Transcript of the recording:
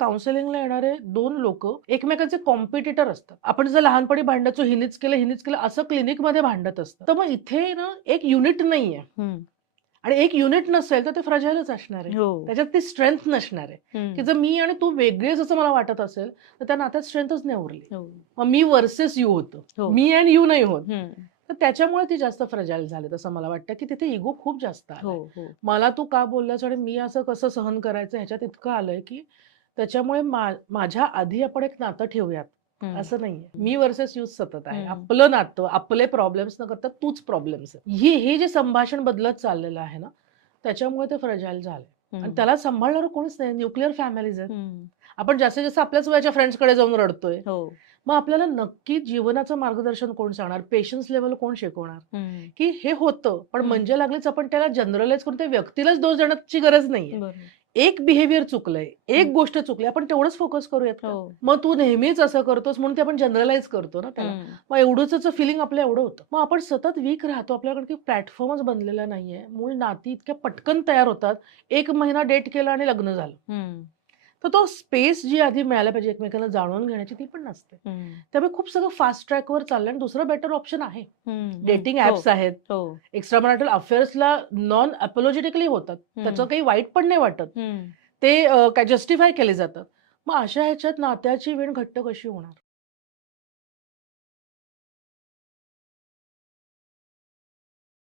काउन्सिलिंगला येणारे 2 लोकं एकमेकांचे कॉम्पिटिटर असतात. आपण जर लहानपणी भांडायचो, हिनेच केलं असं क्लिनिकमध्ये भांडत असतं. तर मग इथे ना एक युनिट नाहीये हं. आणि एक युनिट नसेल तर ते फ्रजाईलच असणार आहे. हो. त्याच्यात ती स्ट्रेंथ नसणार आहे, की हं. जर मी आणि तू वेगळेच असं मला वाटत असेल, तर त्या नात्यात स्ट्रेंथच नाही उरली. हो. मग मी व्हर्सेस यू होतं. हो. मी एंड यू नाही होत. हं. तर त्याच्यामुळे ती जास्त फ्रजाईल झालेत असं मला वाटतं, की तिथे इगो खूप जास्त हो, आलाय. हो. मला तू का बोललास आणि मी असं कसं सहन करायचं ह्याच्यात इतकं आलंय, की त्याच्यामुळे माझ्या आधी आपण एक नातं ठेवूयात, हं. असं नाहीये. मी व्हर्सेस यूच सतत आहे. हं. आपलं नातं, आपले प्रॉब्लेम्स न करता तूच प्रॉब्लेम्स आहे. हे जे संभाषण बदलत चाललेलं आहे ना, त्याच्यामुळे ते फ्रजाईल झालंय आणि हं. त्याला सांभाळणारं कोणीच नाही. न्यूक्लिअर फॅमिलीज आहेत. हं. आपण जास्तीत जास्त आपल्याच वयाच्या फ्रेंड्सकडे जाऊन रडतोय. हो. मग आपल्याला नक्की जीवनाचं मार्गदर्शन कोण सांगणार? पेशन्स लेव्हल कोण शिकवणार? हं. की हे होतं, पण हं. म्हणजे लागलीच आपण त्याला जनरलाइज करून त्या व्यक्तीलाच दोष देण्याची गरज नाहीये. बरोबर. एक बिहेवियर चुकलंय, हं. एक गोष्ट चुकली, आपण तेवढंच फोकस करूयात का? हो. मग तू नेहमीच असं करतोस म्हणून ते आपण जनरलाइज करतो ना त्याला. हं. मग एवढंच फिलिंग आपलं एवढं होतं. मग आपण सतत वीक राहतो. आपल्याकडे काही प्लॅटफॉर्मच बनलेला नाहीये. मूळ नाती इतक्या पटकन तयार होतात. 1 महिना डेट केला आणि लग्न झालं. हं. तर तो स्पेस जी आधी मिळायला पाहिजे एकमेकांना जाणून घेण्याची ती पण नसते. हं. त्यामुळे खूप सगळं फास्ट ट्रॅकवर चाललंय आणि दुसरं बेटर ऑप्शन आहे. हं. हं. डेटिंग हो. ॲप्स आहेत. हो. एक्स्ट्रा मॅरिटल अफेअर्सला नॉन अपोलॉजिटिकली होतात. त्याचं हं. काही वाईट पण नाही वाटत. हं. ते काय जस्टिफाय केले जातात. मग अशा ह्याच्यात नात्याची वीण घट्ट कशी होणार?